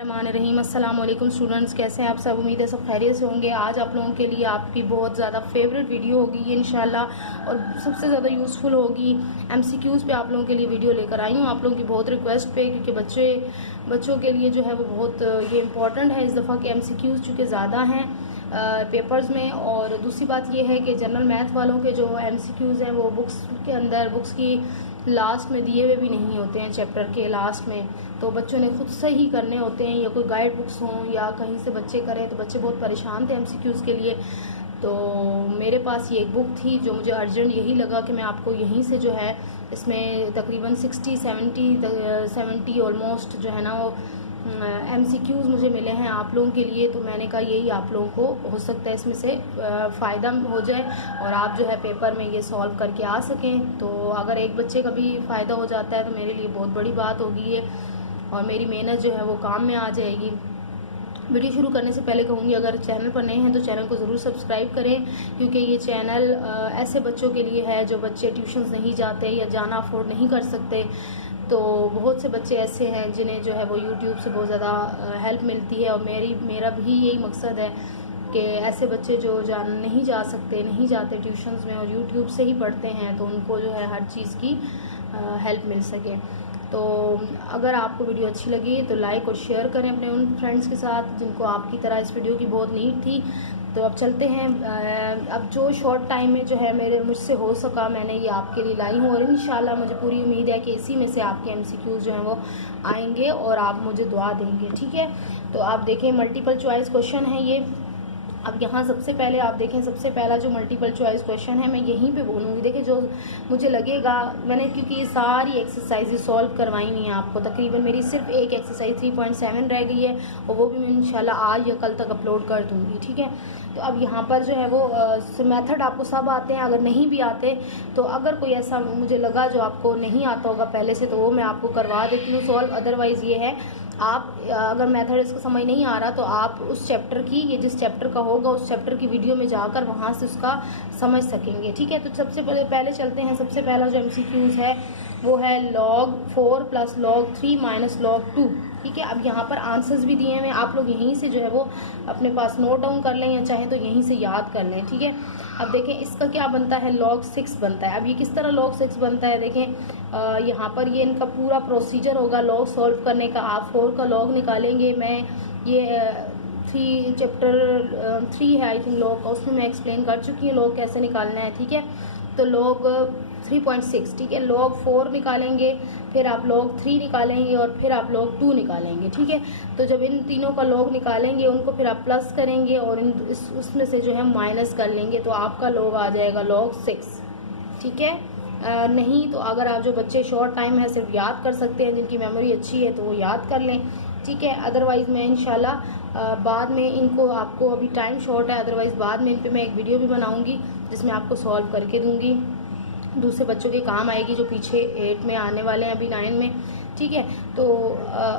रहीम। अस्सलाम वालेकुम स्टूडेंट्स, कैसे हैं आप सब? उम्मीद है सब खैरियत से होंगे। आज आप लोगों के लिए आपकी बहुत ज़्यादा फेवरेट वीडियो होगी ये इंशाल्लाह, और सबसे ज़्यादा यूज़फुल होगी। एमसीक्यूज़ पे आप लोगों के लिए वीडियो लेकर आई हूँ, आप लोगों की बहुत रिक्वेस्ट पे, क्योंकि बच्चों के लिए जो है वो बहुत ये इंपॉर्टेंट है इस दफ़ा के एमसीक्यूज़ चूँकि ज़्यादा हैं पेपर्स में। और दूसरी बात ये है कि जनरल मैथ वालों के जो एमसीक्यूज़ हैं वो बुक्स के अंदर, बुक्स की लास्ट में दिए हुए भी नहीं होते हैं, चैप्टर के लास्ट में, तो बच्चों ने खुद से ही करने होते हैं, या कोई गाइड बुक्स हों या कहीं से बच्चे करें, तो बच्चे बहुत परेशान थे एमसीक्यूज़ के लिए। तो मेरे पास ये एक बुक थी जो मुझे अर्जेंट यही लगा कि मैं आपको यहीं से जो है, इसमें तकरीबन 60-70 ऑलमोस्ट जो है ना वो एमसीक्यूज़ मुझे मिले हैं आप लोगों के लिए। तो मैंने कहा यही आप लोगों को हो सकता है इसमें से फ़ायदा हो जाए और आप जो है पेपर में ये सॉल्व करके आ सकें। तो अगर एक बच्चे का भी फ़ायदा हो जाता है तो मेरे लिए बहुत बड़ी बात होगी ये, और मेरी मेहनत जो है वो काम में आ जाएगी। वीडियो शुरू करने से पहले कहूँगी, अगर चैनल पर नए हैं तो चैनल को ज़रूर सब्सक्राइब करें, क्योंकि ये चैनल ऐसे बच्चों के लिए है जो बच्चे ट्यूशन्स नहीं जाते या जाना अफोर्ड नहीं कर सकते। तो बहुत से बच्चे ऐसे हैं जिन्हें जो है वो यूट्यूब से बहुत ज़्यादा हेल्प मिलती है, और मेरा भी यही मकसद है कि ऐसे बच्चे जो नहीं जा सकते, नहीं जाते ट्यूशन्स में और यूट्यूब से ही पढ़ते हैं, तो उनको जो है हर चीज़ की हेल्प मिल सके। तो अगर आपको वीडियो अच्छी लगी तो लाइक और शेयर करें अपने उन फ्रेंड्स के साथ जिनको आपकी तरह इस वीडियो की बहुत नीड थी। तो अब चलते हैं, अब जो शॉर्ट टाइम में जो है मुझसे हो सका मैंने ये आपके लिए लाई हूँ, और इंशाल्लाह मुझे पूरी उम्मीद है कि इसी में से आपके एमसीक्यूज़ जो हैं वो आएंगे और आप मुझे दुआ देंगे, ठीक है। तो आप देखें, मल्टीपल चॉइस क्वेश्चन है ये। अब यहाँ सबसे पहले आप देखें, सबसे पहला जो मल्टीपल चॉइस क्वेश्चन है मैं यहीं पे बोलूँगी। देखिए, जो मुझे लगेगा, मैंने क्योंकि ये सारी एक्सरसाइजेज सॉल्व करवाई हुई हैं आपको, तकरीबन मेरी सिर्फ एक एक्सरसाइज 3.7 रह गई है, और वो भी मैं इंशाल्लाह आज या कल तक अपलोड कर दूँगी, ठीक है। तो अब यहाँ पर जो है वो मेथड आपको सब आते हैं, अगर नहीं भी आते तो अगर कोई ऐसा मुझे लगा जो आपको नहीं आता होगा पहले से, तो वो मैं आपको करवा देती हूँ सॉल्व। अदरवाइज़ ये है, आप अगर मेथड इसका समझ नहीं आ रहा तो आप उस चैप्टर की, ये जिस चैप्टर का होगा उस चैप्टर की वीडियो में जाकर वहाँ से उसका समझ सकेंगे, ठीक है। तो सबसे पहले चलते हैं। सबसे पहला जो एमसीक्यूज़ है वो है log 4 + log 3 - log 2, ठीक है। अब यहाँ पर आंसर्स भी दिए हुए हैं, आप लोग यहीं से जो है वो अपने पास नोट डाउन कर लें या चाहें तो यहीं से याद कर लें, ठीक है। अब देखें इसका क्या बनता है, log 6 बनता है। अब ये किस तरह log 6 बनता है, देखें यहाँ पर ये इनका पूरा प्रोसीजर होगा लॉग सॉल्व करने का। आप 4 का लॉग निकालेंगे, मैं ये 3 चैप्टर 3 है आई थिंक लॉग का, उसमें मैं एक्सप्लेन कर चुकी हूँ लॉग कैसे निकालना है, ठीक है। तो log 3.6, ठीक है। log 4 निकालेंगे, फिर आप log 3 निकालेंगे, और फिर आप log 2 निकालेंगे, ठीक है। तो जब इन तीनों का log निकालेंगे उनको फिर आप प्लस करेंगे और उसमें से जो है माइनस कर लेंगे, तो आपका log आ जाएगा log 6, ठीक है। नहीं तो अगर आप जो बच्चे शॉर्ट टाइम है सिर्फ याद कर सकते हैं, जिनकी मेमोरी अच्छी है तो वो याद कर लें, ठीक है। अदरवाइज़ मैं इंशाल्लाह बाद में इनको, आपको अभी टाइम शॉर्ट है, अदरवाइज़ बाद में इन पे मैं एक वीडियो भी बनाऊंगी जिसमें आपको सॉल्व करके दूंगी, दूसरे बच्चों के काम आएगी जो पीछे 8 में आने वाले हैं, अभी 9 में, ठीक है। तो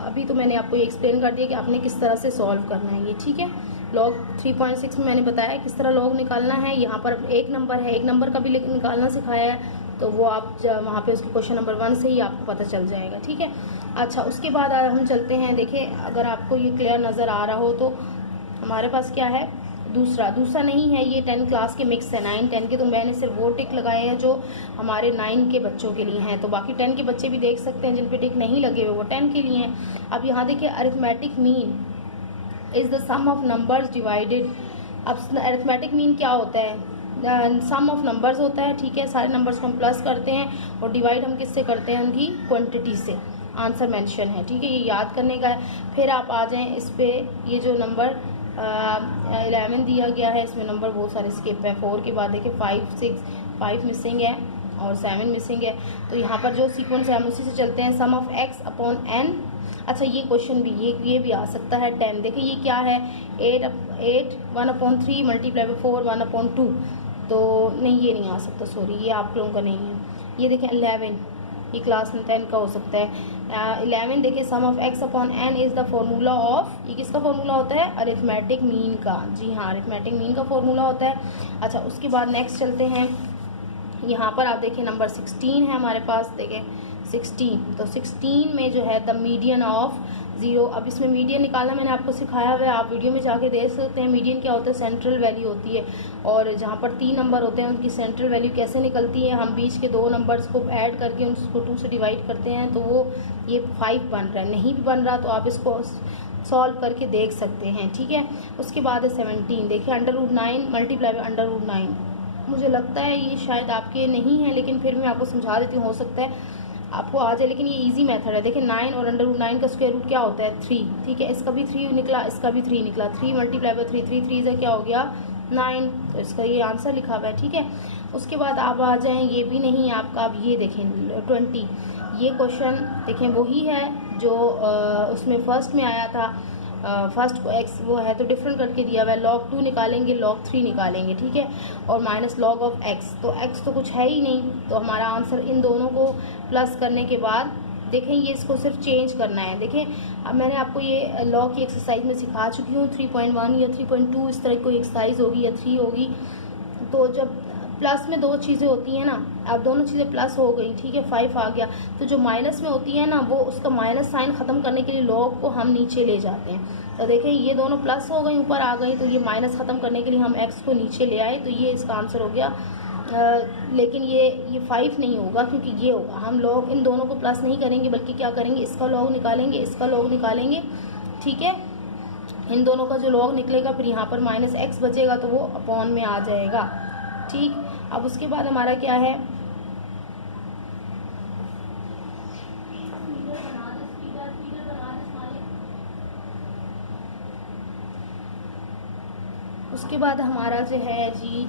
अभी तो मैंने आपको ये एक्सप्लेन कर दिया कि आपने किस तरह से सॉल्व करना है ये, ठीक है। log 3.6 में मैंने बताया किस तरह log निकालना है। यहाँ पर एक नंबर है, एक नंबर का भी निकालना सिखाया है, तो वो आप वहाँ पे उसके क्वेश्चन नंबर 1 से ही आपको पता चल जाएगा, ठीक है। अच्छा, उसके बाद हम चलते हैं। देखिए, अगर आपको ये क्लियर नज़र आ रहा हो तो हमारे पास क्या है, दूसरा नहीं है, ये 10 क्लास के मिक्स है, 9 10 के, तो मैंने सिर्फ वो टिक लगाए हैं जो हमारे 9 के बच्चों के लिए हैं। तो बाकी 10 के बच्चे भी देख सकते हैं, जिन पे टिक नहीं लगे हुए वो 10 के लिए हैं। अब यहाँ देखिए, arithmetic mean is the sum of numbers divided. अब अरिथमेटिक मीन क्या होता है, सम ऑफ नंबर्स होता है, ठीक है। सारे नंबर्स को हम प्लस करते हैं और डिवाइड हम किससे करते हैं, उनकी क्वांटिटी से। आंसर मेंशन है, ठीक है, ये याद करने का है। फिर आप आ जाएं इस पे, ये जो नंबर 11 दिया गया है, इसमें नंबर बहुत सारे स्किप है। 4 के बाद देखिए 5 6 5 मिसिंग है और 7 मिसिंग है। तो यहाँ पर जो सीक्वेंस है हम उसी से चलते हैं। सम ऑफ x अपॉन n। अच्छा, ये क्वेश्चन भी ये भी आ सकता है 10। देखिए ये क्या है, 8 1/3 × 4 1/2। तो नहीं, ये नहीं आ सकता, सॉरी, ये आप लोगों का नहीं है। ये देखें 11, ये क्लास 10 का हो सकता है। 11 देखिए, sum of x upon n is the formula of, ये किसका फार्मूला होता है, अरिथमेटिक मीन का। जी हाँ, अरिथमेटिक मीन का फार्मूला होता है। अच्छा, उसके बाद नेक्स्ट चलते हैं। यहाँ पर आप देखिए नंबर 16 है हमारे पास, देखिए 16। तो 16 में जो है द मीडियन ऑफ 0। अब इसमें मीडियन निकालना मैंने आपको सिखाया हुआ है, आप वीडियो में जाके देख सकते हैं। मीडियन क्या होता है, सेंट्रल वैल्यू होती है, और जहाँ पर 3 नंबर होते हैं उनकी सेंट्रल वैल्यू कैसे निकलती है, हम बीच के 2 नंबर्स को ऐड करके उसको 2 से डिवाइड करते हैं, तो वो ये 5 बन रहा है। नहीं भी बन रहा तो आप इसको सॉल्व करके देख सकते हैं, ठीक है। उसके बाद है 17, देखिए √9 मल्टीप्लाई बाय √9। मुझे लगता है ये शायद आपके नहीं है, लेकिन फिर मैं आपको समझा देती हूँ, हो सकता है आपको आ जाए, लेकिन ये इजी मेथड है। देखिए 9 और √9 का स्क्वायर रूट क्या होता है, 3, ठीक है। इसका भी 3 निकला, इसका भी 3 निकला, 3 मल्टीप्लाई बाय 3, 3 से क्या हो गया 9, तो इसका ये आंसर लिखा हुआ है, ठीक है। उसके बाद आप आ जाएँ, ये भी नहीं आपका, अब ये देखें 20, ये क्वेश्चन देखें वही है जो उसमें फर्स्ट में आया था। फर्स्ट को x वो है तो डिफरेंट करके दिया हुआ है, log 2 निकालेंगे, log 3 निकालेंगे, ठीक है, और माइनस log ऑफ x, तो x तो कुछ है ही नहीं, तो हमारा आंसर इन दोनों को प्लस करने के बाद देखें ये इसको सिर्फ चेंज करना है। देखें अब मैंने आपको ये लॉ की एक्सरसाइज में सिखा चुकी हूँ, 3.1 या 3.2 इस तरह की कोई एक्सरसाइज होगी या 3 होगी। तो जब प्लस में 2 चीज़ें होती हैं ना, अब दोनों चीज़ें प्लस हो गई, ठीक है, 5 आ गया, तो जो माइनस में होती है ना वो उसका माइनस साइन ख़त्म करने के लिए लॉग को हम नीचे ले जाते हैं। तो देखें ये दोनों प्लस हो गई, ऊपर आ गई, तो ये माइनस ख़त्म करने के लिए हम x को नीचे ले आए, तो ये इसका आंसर हो गया। लेकिन ये 5 नहीं होगा, क्योंकि ये होगा, हम लॉग इन दोनों को प्लस नहीं करेंगे, बल्कि क्या करेंगे, इसका लॉग निकालेंगे, इसका लॉग निकालेंगे, ठीक है। इन दोनों का जो लॉग निकलेगा फिर यहाँ पर माइनस x बचेगा, तो वो अपॉन में आ जाएगा, ठीक। अब उसके बाद हमारा क्या है, उसके बाद हमारा जो है जी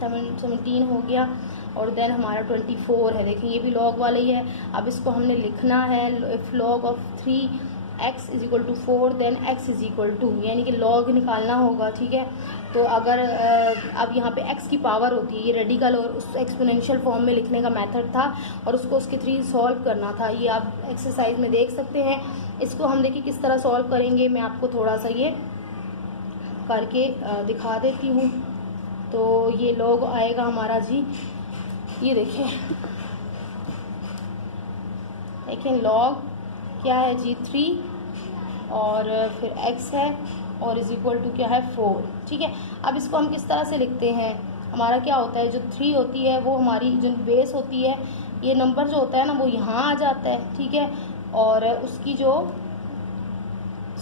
17 हो गया, और देन हमारा 24 है। देखिए ये भी लॉग वाला ही है। अब इसको हमने लिखना है, if log of 3x = 4 then x = यानी कि लॉग निकालना होगा, ठीक है। तो अगर अब यहाँ पे x की पावर होती है, ये रेडिकल और उस एक्सपोनेंशियल फॉर्म में लिखने का मेथड था, और उसको उसके 3 सॉल्व करना था, ये आप एक्सरसाइज में देख सकते हैं। इसको हम देखिए किस तरह सॉल्व करेंगे, मैं आपको थोड़ा सा ये करके दिखा देती हूँ। तो ये लॉग आएगा हमारा जी, ये देखें लॉग क्या है जी 3, और फिर x है, और = क्या है 4, ठीक है। अब इसको हम किस तरह से लिखते हैं, हमारा क्या होता है, जो 3 होती है वो हमारी जो बेस होती है, ये नंबर जो होता है ना वो यहाँ आ जाता है, ठीक है, और उसकी जो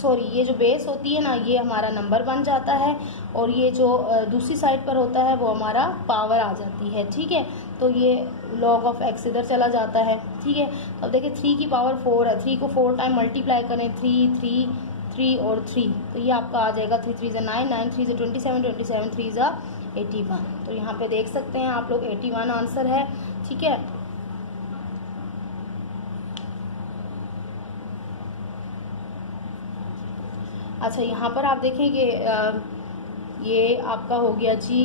ये जो बेस होती है ना ये हमारा नंबर बन जाता है, और ये जो दूसरी साइड पर होता है वो हमारा पावर आ जाती है, ठीक है। तो ये log ऑफ x इधर चला जाता है, ठीक है। अब देखिए 3 की पावर 4 है, 3 को 4 टाइम मल्टीप्लाई करें, 3 3 3 और 3, तो ये आपका आ जाएगा 3 3 = 9, 9 3 = 27, 27 3 = 81। तो यहाँ पे देख सकते हैं आप लोग 81 आंसर है, ठीक है। अच्छा यहाँ पर आप देखें कि ये आपका हो गया जी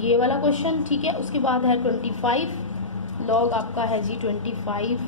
ये वाला क्वेश्चन, ठीक है। उसके बाद है 25, लॉग आपका है जी 25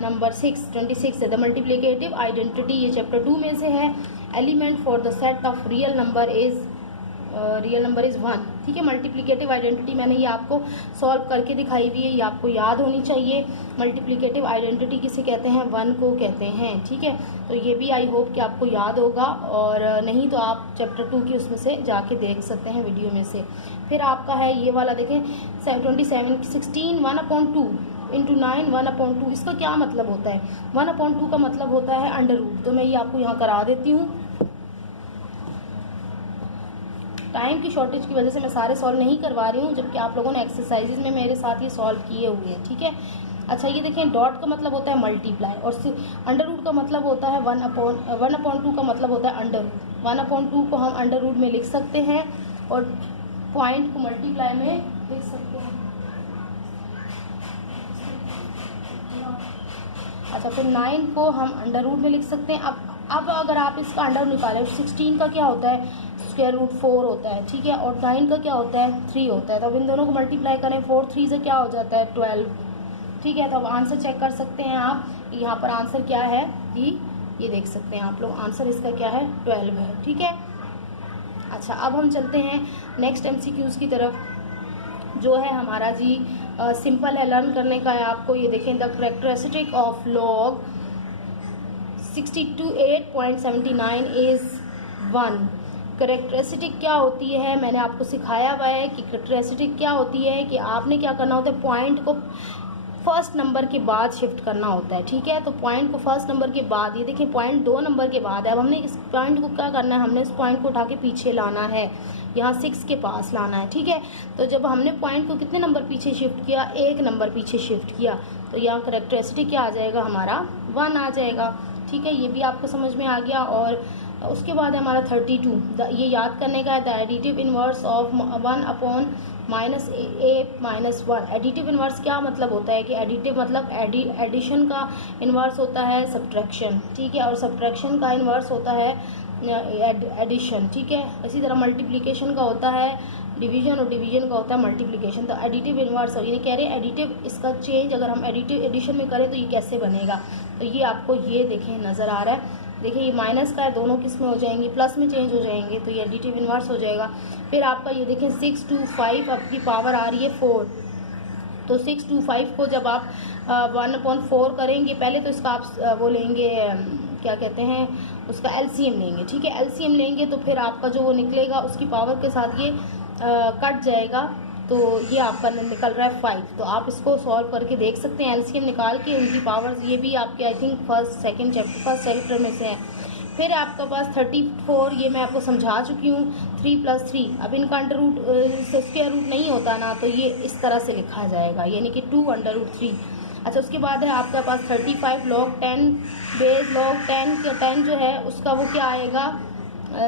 नंबर 26 है, द मल्टीप्लिकेटिव आइडेंटिटी, ये चैप्टर 2 में से है। Element for the set of real number is 1, ठीक है। मल्टीप्लिकेटिव आइडेंटिटी मैंने ये आपको सॉल्व करके दिखाई हुई है, ये आपको याद होनी चाहिए। मल्टीप्लिकेटिव आइडेंटिटी किसे कहते हैं, 1 को कहते हैं, ठीक है। तो ये भी आई होप कि आपको याद होगा, और नहीं तो आप चैप्टर 2 की उसमें से जाके देख सकते हैं वीडियो में से। फिर आपका है ये वाला देखें 27 16 1/2 × 9 1/2, इसका क्या मतलब होता है, 1/2 का मतलब होता है √। तो मैं ये आपको यहाँ करा देती हूँ, टाइम की शॉर्टेज की वजह से मैं सारे सॉल्व नहीं करवा रही हूँ, जबकि आप लोगों ने एक्सरसाइजेज में मेरे साथ ये सॉल्व किए हुए हैं, ठीक है। अच्छा ये देखें डॉट का मतलब होता है मल्टीप्लाई, और √, का मतलब होता है 1/2 का मतलब होता है √। 1/2 को हम √, में लिख सकते हैं, और पॉइंट को मल्टीप्लाई में लिख सकते हैं। अच्छा फिर 9 को हम √, में लिख सकते हैं। अब अगर आप इसका अंडर निकालें, 16 का क्या होता है, √4 होता है, ठीक है, और 9 का क्या होता है, 3 होता है। तो अब इन दोनों को मल्टीप्लाई करें, 4 3 से क्या हो जाता है 12, ठीक है। तो अब आंसर चेक कर सकते हैं आप, यहाँ पर आंसर क्या है जी, ये देख सकते हैं आप लोग, आंसर इसका क्या है 12 है, ठीक है। अच्छा अब हम चलते हैं नेक्स्ट MCQs की तरफ, जो है हमारा जी सिंपल है, लर्न करने का है आपको। ये देखें the characteristic of log 68.79 is 1। Characteristic क्या होती है, मैंने आपको सिखाया हुआ है कि करेक्टरिस्टिक क्या होती है कि आपने क्या करना होता है, पॉइंट को फर्स्ट नंबर के बाद शिफ्ट करना होता है। ठीक है, तो पॉइंट को फर्स्ट नंबर के बाद, ये देखिए पॉइंट 2 नंबर के बाद है। अब हमने इस पॉइंट को क्या करना है, हमने इस पॉइंट को उठा के पीछे लाना है, यहाँ 6 के पास लाना है। ठीक है, तो जब हमने पॉइंट को कितने नंबर पीछे शिफ्ट किया, 1 नंबर पीछे शिफ्ट किया, तो यहाँ करेक्टरिस्टिक क्या आ जाएगा हमारा, 1 आ जाएगा। ठीक है, ये भी आपको समझ में आ गया। और उसके बाद है हमारा 32, ये याद करने का है, the additive inverse of 1/-a - 1। Additive inverse क्या मतलब होता है कि एडिटिव मतलब एडिशन का इन्वर्स होता है सब्ट्रैक्शन। ठीक है, और सब्ट्रैक्शन का इन्वर्स होता है एडिशन। ठीक है, इसी तरह मल्टीप्लिकेशन का होता है डिवीजन और डिवीजन का होता है मल्टीप्लिकेशन। तो एडिटिव इन्वर्स, और ये कह रहे हैं एडिटिव, इसका चेंज अगर हम एडिटिव एडिशन में करें तो ये कैसे बनेगा। तो ये आपको ये देखें नज़र आ रहा है, देखिए ये माइनस का है, दोनों किस में हो जाएंगी, प्लस में चेंज हो जाएंगे, तो ये एडिटिव इन्वर्स हो जाएगा। फिर आपका ये देखें 6 to 5 आपकी पावर आ रही है 4, तो 6 to 5 को जब आप 1/4 करेंगे, पहले तो इसका आप वो लेंगे, क्या कहते हैं, उसका एलसीएम लेंगे। ठीक है, एलसीएम लेंगे तो फिर आपका जो वो निकलेगा उसकी पावर के साथ ये कट जाएगा, तो ये आपका निकल रहा है 5। तो आप इसको सॉल्व करके देख सकते हैं, एलसीएम निकाल के उनकी पावर्स, ये भी आपके आई थिंक फर्स्ट चैप्टर में से है। फिर आपके पास 34, ये मैं आपको समझा चुकी हूँ, 3 + 3। अब इनका अंडर रूट से स्क्वायर रूट नहीं होता ना, तो ये इस तरह से लिखा जाएगा, यानी कि 2/√3। अच्छा, उसके बाद है आपके पास 35 log 10 बेस log 10 जो है उसका वो क्या आएगा,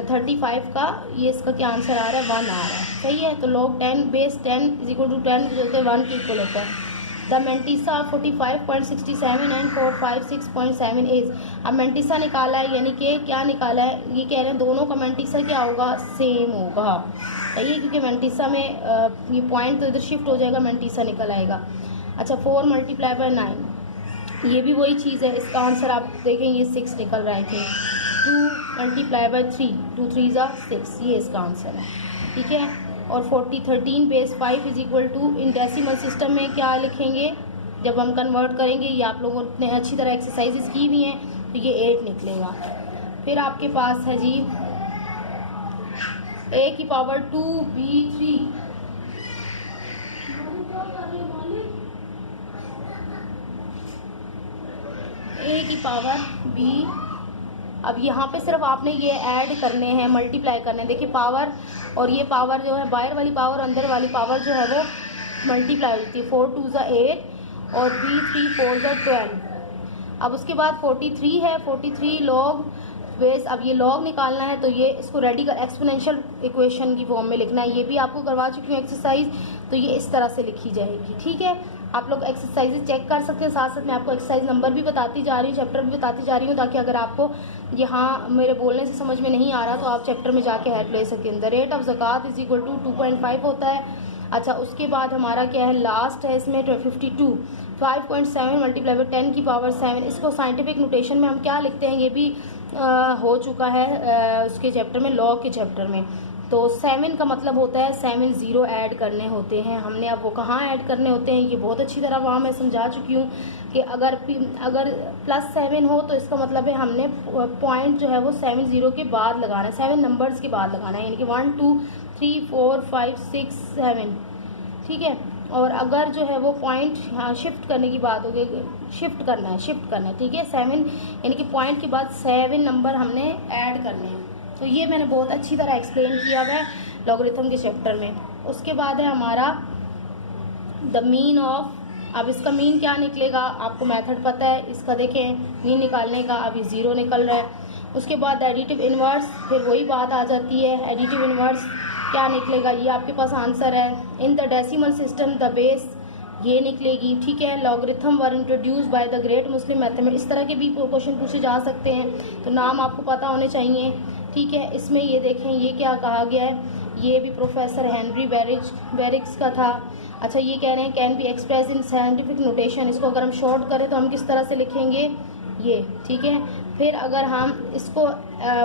35 का, ये इसका क्या आंसर आ रहा है, 1 आ रहा है। सही है, तो log 10 बेस 10 = 10 जो होता है 1 के इक्वल होता है। The mantissa 45.67 and 456.7 is. अब मेंटिसा निकाला है, यानी कि क्या निकाला है, ये कह रहे हैं दोनों का मेंटिसा क्या होगा, सेम होगा। सही है, क्योंकि मेंटिसा में ये पॉइंट तो इधर शिफ्ट हो जाएगा, मेंटिसा निकल आएगा। अच्छा, 4 × 9, ये भी वही चीज़ है, इसका आंसर आप देखेंगे 6 निकल रहा है। 2 × 3, 2 3 = 6, ये इसका आंसर है। ठीक है, और 13 बेस 5 = इन डेसिमल सिस्टम में क्या लिखेंगे, जब हम कन्वर्ट करेंगे, ये आप लोगों ने अच्छी तरह एक्सरसाइजेस की हुई हैं, तो ये 8 निकलेगा। फिर आपके पास है जी a⁵2b3, a⁵b। अब यहाँ पे सिर्फ आपने ये ऐड करने हैं, मल्टीप्लाई करने हैं। देखिए पावर, और ये पावर जो है, बाहर वाली पावर अंदर वाली पावर जो है वो मल्टीप्लाई होती है। 4 2 = 8 और b3 4 = 12। अब उसके बाद 43 है, 43 log बेस, अब ये log निकालना है, तो ये इसको रेडी कर एक्सपोनेंशियल इक्वेशन की फॉर्म में लिखना है। ये भी आपको करवा चुकी हूँ एक्सरसाइज, तो ये इस तरह से लिखी जाएगी। ठीक है, आप लोग एक्सरसाइजेज चेक कर सकते हैं, साथ साथ मैं आपको एक्सरसाइज नंबर भी बताती जा रही हूँ, चैप्टर भी बताती जा रही हूँ, ताकि अगर आपको यहाँ मेरे बोलने से समझ में नहीं आ रहा तो आप चैप्टर में जाके हेल्प ले सकें। द रेट ऑफ ज़कात = 2.5 होता है। अच्छा, उसके बाद हमारा क्या है, लास्ट है इसमें 52, 5.7 × 10⁻⁷। इसको साइंटिफिक नोटेशन में हम क्या लिखते हैं, ये भी हो चुका है उसके चैप्टर में, लॉ के चैप्टर में। तो 7 का मतलब होता है 7 0 ऐड करने होते हैं हमने। अब वो कहाँ ऐड करने होते हैं, ये बहुत अच्छी तरह वहाँ मैं समझा चुकी हूँ कि अगर +7 हो तो इसका मतलब है हमने पॉइंट जो है वो 7 0 के बाद लगाना है, 7 नंबर्स के बाद लगाना है, यानी कि 1 2 3 4 5 6 7। ठीक है, और अगर जो है वो पॉइंट यहाँ शिफ्ट करने की बात होगी, शिफ्ट करना है। ठीक है, 7 यानी कि पॉइंट के बाद 7 नंबर हमने ऐड करने हैं। तो ये मैंने बहुत अच्छी तरह एक्सप्लेन किया हुआ है लॉगरिथम के चैप्टर में। उसके बाद है हमारा द मीन ऑफ। अब इसका मीन क्या निकलेगा, आपको मेथड पता है इसका, देखें मीन निकालने का। अब ये 0 निकल रहा है। उसके बाद एडिटिव इन्वर्स, फिर वही बात आ जाती है, एडिटिव इन्वर्स क्या निकलेगा, ये आपके पास आंसर है। In the decimal system the base, ये निकलेगी। ठीक है, logarithm were introduce by the great Muslim mathematics, इस तरह के भी क्वेश्चन पूछे जा सकते हैं, तो नाम आपको पता होने चाहिए। ठीक है, इसमें ये देखें ये क्या कहा गया है, ये भी प्रोफेसर हेनरी बेरिक्स का था। अच्छा, ये कह रहे हैं can be express in scientific notation, इसको अगर हम शॉर्ट करें तो हम किस तरह से लिखेंगे ये। ठीक है, फिर अगर हम इसको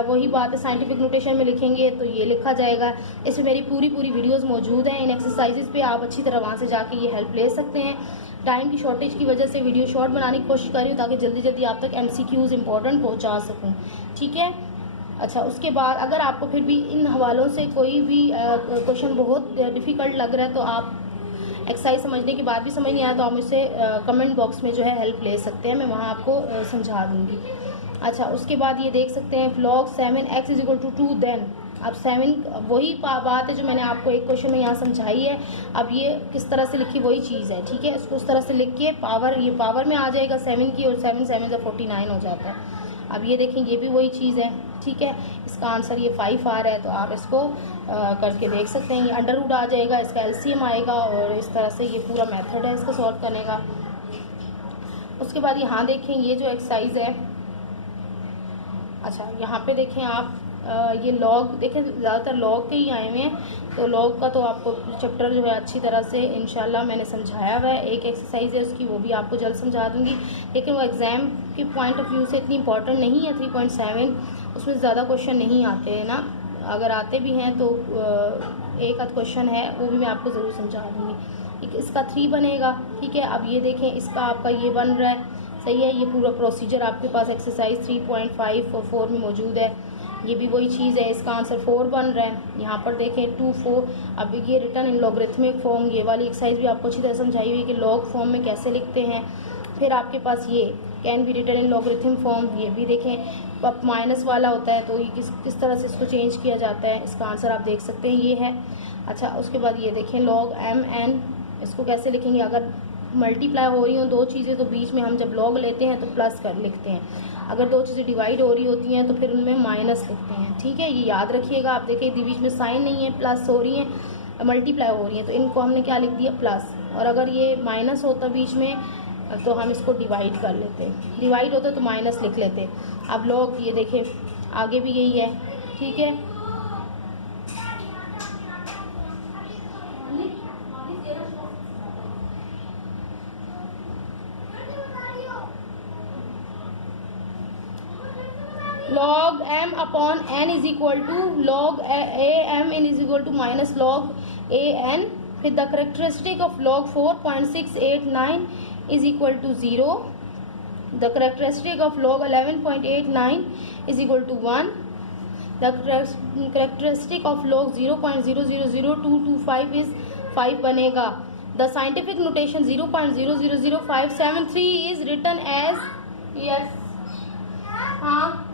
वही बात है साइंटिफिक नोटेशन में लिखेंगे तो ये लिखा जाएगा। इसमें मेरी पूरी वीडियोस मौजूद हैं इन एक्सरसाइजेज पे, आप अच्छी तरह वहाँ से जाके ये हेल्प ले सकते हैं। टाइम की शॉर्टेज की वजह से वीडियो शॉर्ट बनाने की कोशिश कर रही हूँ ताकि जल्दी जल्दी आप तक MCQs इंपॉर्टेंट पहुँचा सकूँ, ठीक है। अच्छा, उसके बाद अगर आपको फिर भी इन हवालों से कोई भी क्वेश्चन बहुत डिफ़िकल्ट लग रहा है तो आप एक्सरसाइज समझने के बाद भी समझ नहीं आया तो आप मुझसे कमेंट बॉक्स में जो है हेल्प ले सकते हैं, मैं वहाँ आपको समझा दूँगी। अच्छा, उसके बाद ये देख सकते हैं log 7x = 2 देन। अब 7 वही बात है जो मैंने आपको एक क्वेश्चन में यहाँ समझाई है। अब ये किस तरह से लिखी वही चीज़ है, ठीक है। इसको उस तरह से लिख के पावर, ये पावर में आ जाएगा 7 की, और 7 7 49 हो जाता है। अब ये देखें, ये भी वही चीज़ है, ठीक है। इसका आंसर ये 5 आ रहा है, तो आप इसको करके देख सकते हैं। ये अंडर रूट आ जाएगा, इसका LCM आएगा, और इस तरह से ये पूरा मेथड है इसको सॉल्व करने का। उसके बाद यहाँ देखें, ये जो एक्सरसाइज है, अच्छा यहाँ पे देखें आप, ये लॉग देखें, ज़्यादातर लॉग के ही आए हुए हैं, तो लॉग का तो आपको चैप्टर जो है अच्छी तरह से इंशाल्लाह मैंने समझाया हुआ है। एक एक्सरसाइज है उसकी, वो भी आपको जल्द समझा दूंगी, लेकिन वो एग्ज़ाम के पॉइंट ऑफ व्यू से इतनी इंपॉर्टेंट नहीं है। 3.7 उसमें ज़्यादा क्वेश्चन नहीं आते हैं ना, अगर आते भी हैं तो एक आध क्वेश्चन है, वो भी मैं आपको ज़रूर समझा दूँगी। इसका 3 बनेगा, ठीक है। अब ये देखें, इसका आपका ये बन रहा है, सही है। ये पूरा प्रोसीजर आपके पास एक्सरसाइज 3.5 और 4 में मौजूद है। ये भी वही चीज़ है, इसका आंसर 4 बन रहा है। यहाँ पर देखें 2 4। अब ये रिटर्न इन लॉगरिथमिक फॉर्म, ये वाली एक्सरसाइज भी आपको अच्छी तरह समझाई हुई है कि लॉग फॉर्म में कैसे लिखते हैं। फिर आपके पास ये can be return in logarithm form, ये भी देखें। अब माइनस वाला होता है तो ये किस तरह से इसको चेंज किया जाता है, इसका आंसर आप देख सकते हैं, ये है। अच्छा, उसके बाद ये देखें log mn, इसको कैसे लिखेंगे। अगर मल्टीप्लाई हो रही हो दो चीज़ें तो बीच में हम जब लॉग लेते हैं तो प्लस कर लिखते हैं, अगर दो चीज़ें डिवाइड हो रही होती हैं तो फिर उनमें माइनस लिखते हैं, ठीक है। ये याद रखिएगा। आप देखिए बीच में साइन नहीं है, प्लस हो रही हैं, मल्टीप्लाई हो रही हैं, तो इनको हमने क्या लिख दिया, प्लस। और अगर ये माइनस होता बीच में तो हम इसको डिवाइड कर लेते, डिवाइड होता तो माइनस लिख लेते। अब लॉग, ये देखें आगे भी यही है, ठीक है। log m upon n is equal to log a m n is equal to minus log a n। फिर the characteristic of log 4.689 is equal to 0। The characteristic of log 11.89 is equal to 1। The characteristic of log 0.000225 is 5 बनेगा। The scientific notation 0.0000573 is written as, yes, हाँ,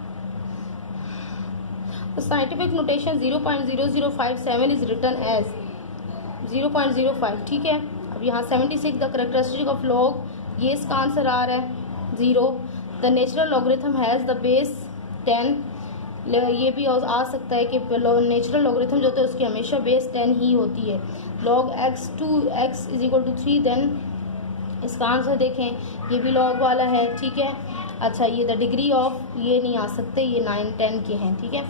scientific notation 0.0057 is written as 0.05, ठीक है। अब यहाँ 76 the characteristic of log, ये इसका answer आ रहा है 0। The natural logarithm has the base 10, ये भी आ सकता है कि नेचुरल लॉगरिथम जो होता है उसकी हमेशा बेस 10 ही होती है। log x 2x is equal to 3 then इसका आंसर देखें, ये भी लॉग वाला है, ठीक है। अच्छा, ये द डिग्री ऑफ, ये नहीं आ सकते, ये 9 10 के हैं, ठीक है।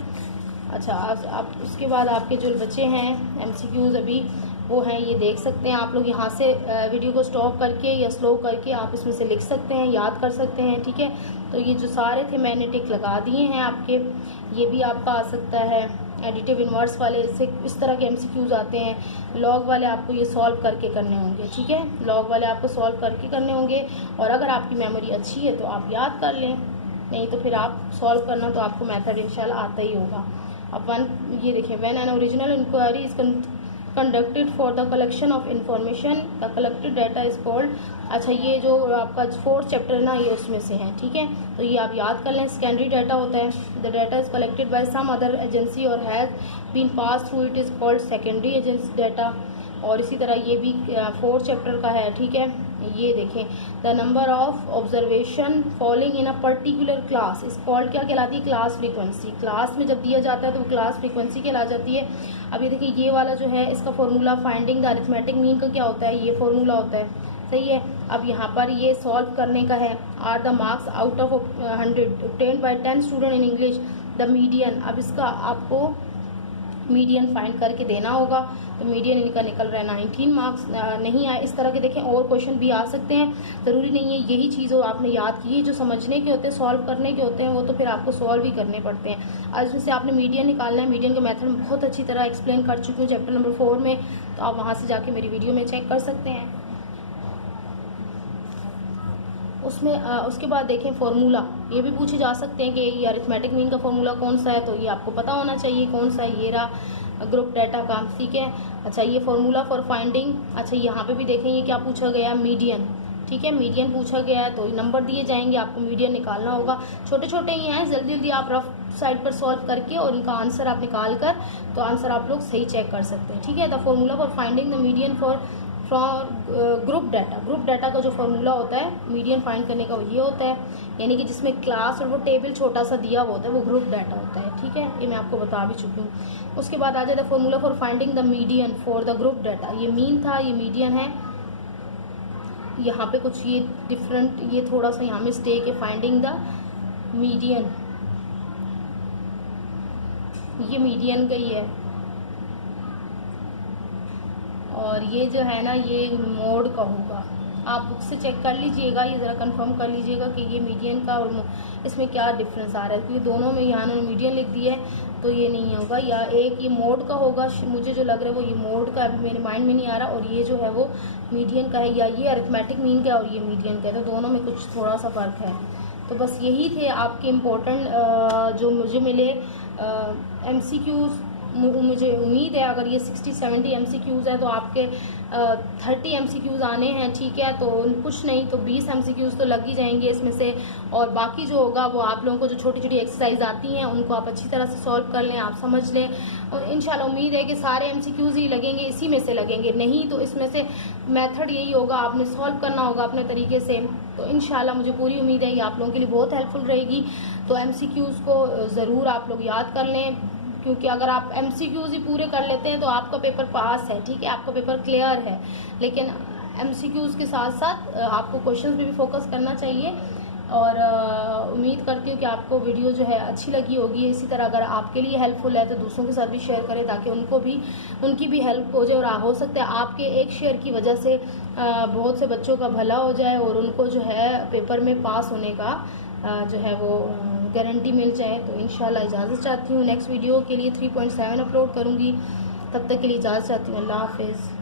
अच्छा, आप उसके बाद आपके जो बच्चे हैं MCQs अभी वो हैं, ये देख सकते हैं आप लोग। यहाँ से वीडियो को स्टॉप करके या स्लो करके आप इसमें से लिख सकते हैं, याद कर सकते हैं, ठीक है। तो ये जो सारे थे मैंने टिक लगा दिए हैं आपके, ये भी आपका आ सकता है। एडिटिव इन्वर्स वाले इससे इस तरह के MCQs आते हैं। लॉग वाले आपको ये सॉल्व करके करने होंगे, ठीक है। लॉग वाले आपको सॉल्व करके करने होंगे, और अगर आपकी मेमोरी अच्छी है तो आप याद कर लें, नहीं तो फिर आप सॉल्व करना तो आपको मेथड इंशाल्लाह आता ही होगा। अब ये देखें, when an original inquiry is conducted for the collection of information the collected data is called. अच्छा, ये जो आपका 4th चैप्टर ना, ये उसमें से है, ठीक है। तो ये आप याद कर लें, सेकेंडरी डाटा होता है। The data is collected by some other agency और has been pass through it is called secondary agency data. और इसी तरह ये भी 4th चैप्टर का है, ठीक है। ये देखें, the number of observation falling in a particular class इस कॉल्ड, क्या कहलाती है, क्लास फ्रीक्वेंसी। क्लास में जब दिया जाता है तो वो क्लास फ्रीक्वेंसी कहला जाती है। अब ये देखिए, ये वाला जो है इसका formula finding the arithmetic mean का क्या होता है, ये फॉर्मूला होता है, सही है। अब यहाँ पर ये सॉल्व करने का है। Are the marks out of 100 obtained by 10 student in English the median. अब इसका आपको मीडियन फाइंड करके देना होगा, तो मीडियन इनका निकल रहा है 19 मार्क्स। नहीं आए इस तरह के देखें और क्वेश्चन भी आ सकते हैं, ज़रूरी नहीं है यही चीज़ आपने याद की है। जो समझने के होते हैं, सॉल्व करने के होते हैं, वो तो फिर आपको सॉल्व ही करने पड़ते हैं। आज इसमें से आपने मीडियन निकालना है। मीडियन का मेथड बहुत अच्छी तरह एक्सप्लेन कर चुकी हूँ चैप्टर नंबर 4 में, तो आप वहाँ से जाके मेरी वीडियो में चेक कर सकते हैं। उसमें उसके बाद देखें फार्मूला, ये भी पूछे जा सकते हैं कि ये अरिथमेटिक मीन का फार्मूला कौन सा है, तो ये आपको पता होना चाहिए कौन सा है, ये रहा ग्रुप डाटा का, ठीक है। अच्छा, ये फार्मूला फॉर फाइंडिंग, अच्छा यहाँ पे भी देखें ये क्या पूछा गया, मीडियन, ठीक है, मीडियन पूछा गया है, तो नंबर दिए जाएंगे, आपको मीडियन निकालना होगा। छोटे छोटे ही हैं, जल्दी जल्दी आप रफ साइड पर सॉल्व करके और इनका आंसर आप निकाल कर तो आंसर आप लोग सही चेक कर सकते हैं, ठीक है। The formula for finding the median for group data, group data का जो फार्मूला होता है मीडियन फाइंड करने का वो ये होता है, यानी कि जिसमें क्लास और वो टेबल छोटा सा दिया हुआ होता है वो ग्रुप डाटा होता है, ठीक है। ये मैं आपको बता भी चुकी हूँ। उसके बाद आ जाता है formula for finding the median for the group data, ये मीन था, ये मीडियन है। यहाँ पे कुछ ये डिफरेंट, ये थोड़ा सा यहाँ मिस्टेक है, फाइंडिंग द मीडियन, ये मीडियन का ही है, और ये जो है ना ये मोड का होगा, आप बुक से चेक कर लीजिएगा, ये ज़रा कंफर्म कर लीजिएगा कि ये मीडियन का और इसमें क्या डिफरेंस आ रहा है, क्योंकि दोनों में यहाँ उन्होंने मीडियन लिख दिया है तो ये नहीं होगा, या एक ये मोड का होगा, मुझे जो लग रहा है वो ये मोड का, अभी मेरे माइंड में नहीं आ रहा, और ये जो है वो मीडियन का है, या ये अरिथमेटिक मीन का और ये मीडियन का है, तो दोनों में कुछ थोड़ा सा फ़र्क है। तो बस यही थे आपके इम्पोर्टेंट जो मुझे मिले MCQs। मुझे उम्मीद है अगर ये 60-70 MCQs है तो आपके 30 MCQs आने हैं, ठीक है। तो कुछ नहीं तो 20 MCQs तो लग ही जाएंगे इसमें से, और बाकी जो होगा वो आप लोगों को जो छोटी छोटी एक्सरसाइज आती हैं उनको आप अच्छी तरह से सॉल्व कर लें, आप समझ लें, और इंशाल्लाह उम्मीद है कि सारे MCQs ही लगेंगे, इसी में से लगेंगे, नहीं तो इसमें से मेथड यही होगा, आपने सॉल्व करना होगा अपने तरीके से। तो इंशाल्लाह मुझे पूरी उम्मीद है ये आप लोगों के लिए बहुत हेल्पफुल रहेगी। तो MCQs को ज़रूर आप लोग याद कर लें, क्योंकि अगर आप MCQs ही पूरे कर लेते हैं तो आपका पेपर पास है, ठीक है, आपका पेपर क्लियर है। लेकिन MCQs के साथ साथ आपको क्वेश्चंस पे भी फोकस करना चाहिए, और उम्मीद करती हूँ कि आपको वीडियो जो है अच्छी लगी होगी। इसी तरह अगर आपके लिए हेल्पफुल है तो दूसरों के साथ भी शेयर करें, ताकि उनकी भी हेल्प हो जाए, और हो सकता है आपके एक शेयर की वजह से बहुत से बच्चों का भला हो जाए और उनको जो है पेपर में पास होने का जो है वो गारंटी मिल जाए। तो इंशाल्लाह इजाज़त चाहती हूँ, नेक्स्ट वीडियो के लिए 3.7 अपलोड करूँगी, तब तक के लिए इजाज़त चाहती हूँ, अल्लाह हाफ़िज़।